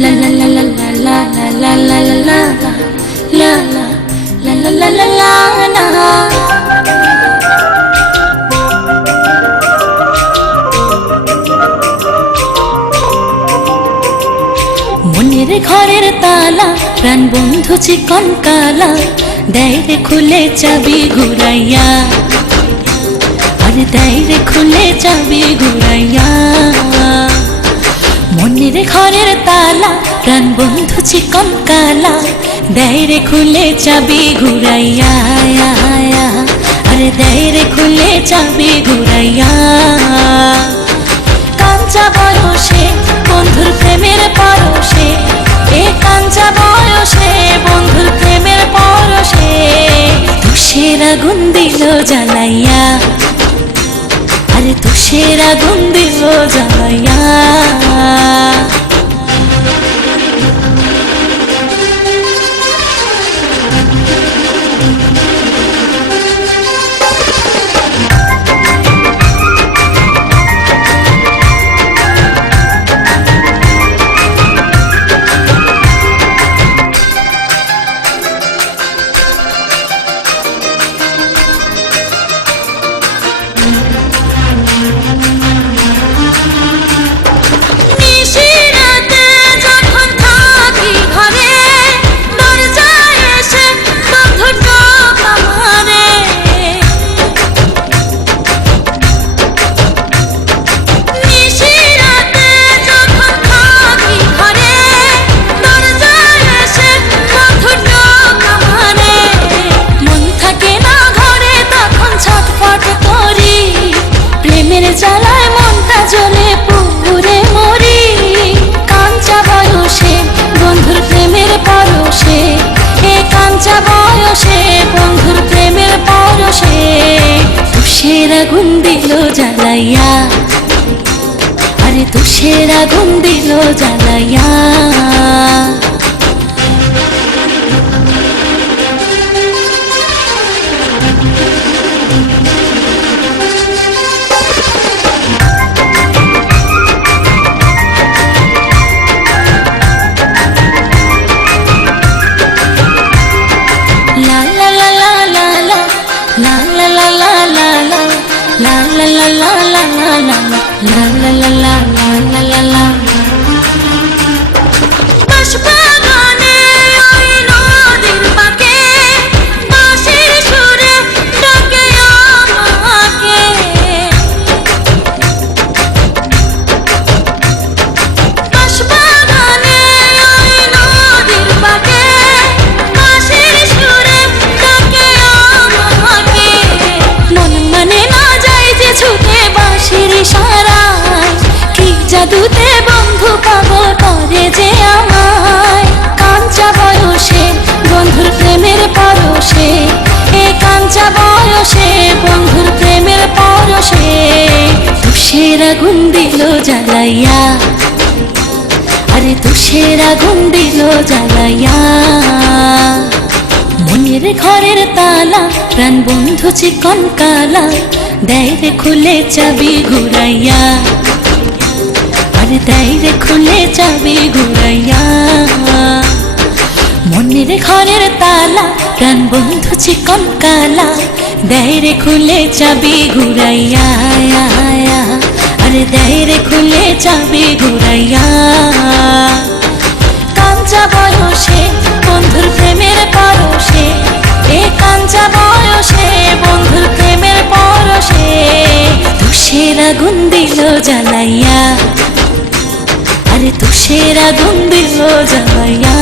la la la la la la la la la la la la la la la la la। মনের ঘরের তালা প্রাণ বন্ধু চিকন কালা দেয় রে খুলে চাবি ঘুরাইয়া, আরে দেয় রে খুলে চাবি ঘুরাইয়া। মনের ঘরের তালা প্রাণ বন্ধু চিকন কালা দেয় রে খুলে চাবি ঘুরাইয়া, আরে দেয় রে খুলে চাবি ঘুরাইয়া। কাঞ্চা বয়সে বন্ধুর প্রেমের পরশে, এ কাঞ্চা বয়সে বন্ধুর প্রেমের পরশে তুষের আগুন দিল জ্বালাইয়া, আরে তুষের আগুন দিল জ্বালাইয়া। জ্বালায় মনটা জ্বলে পুরে মরি। কাঞ্চা বয়সে বন্ধুর প্রেমের পরশে, এ কাঞ্চা বয়সে বন্ধুর প্রেমের পরশে তুষের আগুন দিল জ্বালাইয়া, আরে তুষের আগুন দিল জ্বালাইয়া। জাদুতে বন্ধু পাগল করে যে আমায়। কাঞ্চা বয়সে বন্ধুর প্রেমের পরশে, এ কাঞ্চা বয়সে বন্ধুর প্রেমের পরশে তুষের আগুন দিল জ্বালাইয়া, আরে তুষের আগুন দিল জ্বালাইয়া। মনের ঘরের তালা প্রাণ বন্ধু চিকন কালা দেয় রে খুলে চাবি ঘুরাইয়া, আরে দেয় রে খুলে চাবি ঘুরাইয়া। মনের ঘরের তালা প্রাণ বন্ধু চিকন কালা দেয় রে খুলে চাবি ঘুরাইয়া, আরে দেয় রে খুলে চাবি ঘুরাইয়া। কাঞ্চা বয়সে বন্ধুর প্রেমের পরশে, এ কাঞ্চা বয়সে বন্ধুর প্রেমের পরশে তুষের আগুন দিল জ্বালাইয়া, আরে তুষের আগুন দিল জ্বালাইয়া।